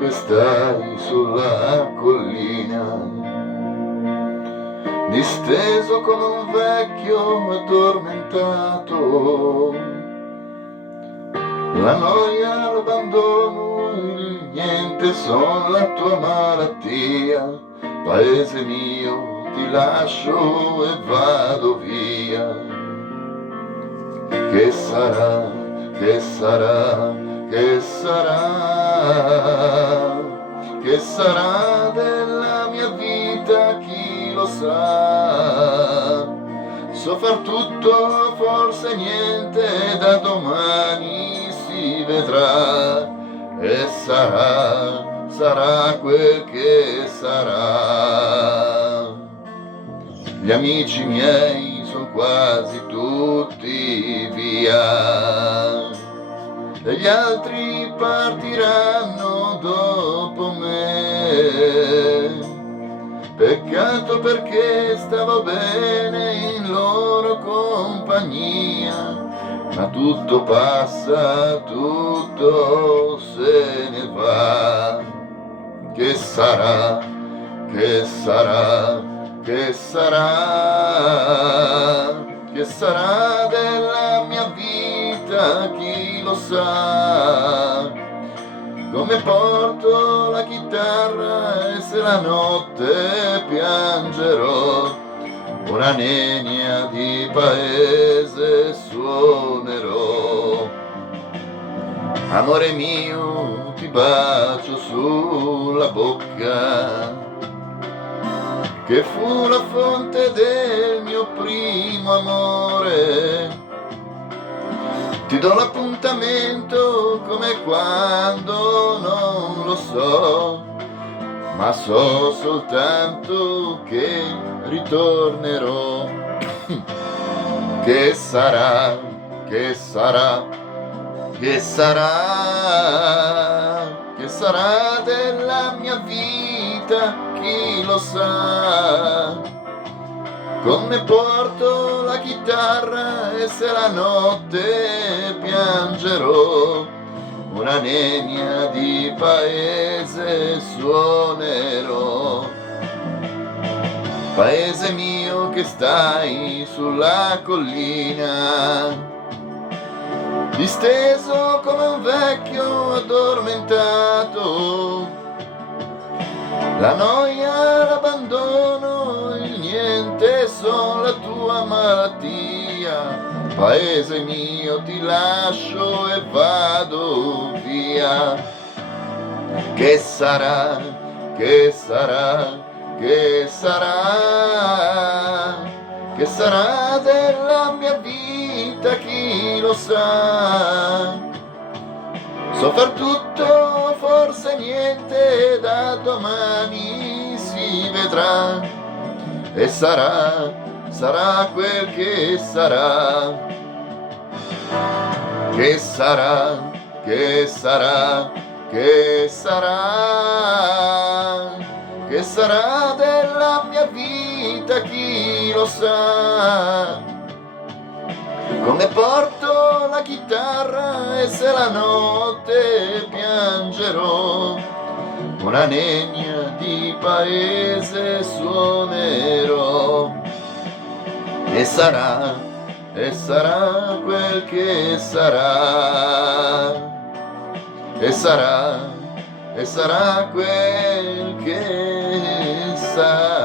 che stai sulla collina, disteso come un vecchio addormentato. La noia, l'abbandono, il niente son la tua malattia. Paese mio, ti lascio e vado via. Che sarà, che sarà, che sarà, che sarà della mia vita, chi lo sa. So far tutto, forse niente, da domani si vedrà. E sarà, sarà quel che sarà. Gli amici miei son quasi tutti via, e gli altri partiranno dopo me. Peccato perché stavo bene in loro compagnia, ma tutto passa, tutto se ne va. Che sarà, che sarà, che sarà, che sarà della mia vita, chi lo sa. Come porto la chitarra e se la notte piangerò, una nenia di paese suonerò. Amore mio, ti bacio sulla bocca, che fu la fonte del mio primo amore. Ti do l'appuntamento come quando non lo so, ma so soltanto che ritornerò. Che sarà, che sarà, che sarà, che sarà della mia vita, chi lo sa. Come porto la chitarra e se la notte piangerò, una nenia di paese suonerò. Paese mio che stai sulla collina, disteso come un vecchio addormentato. La noia, l'abbandono, il niente son la tua malattia. Paese mio, ti lascio e vado via. Che sarà, che sarà, che sarà, che sarà della mia vita, chi lo sa. So far tutto, forse niente, da domani si vedrà. E sarà, sarà quel che sarà. Che sarà, che sarà, che sarà, che sarà della mia vita, chi lo sa. Come porto la chitarra e se la notte piangerò, una nenia di paese suonerò. E sarà quel che sarà. E sarà quel che sarà.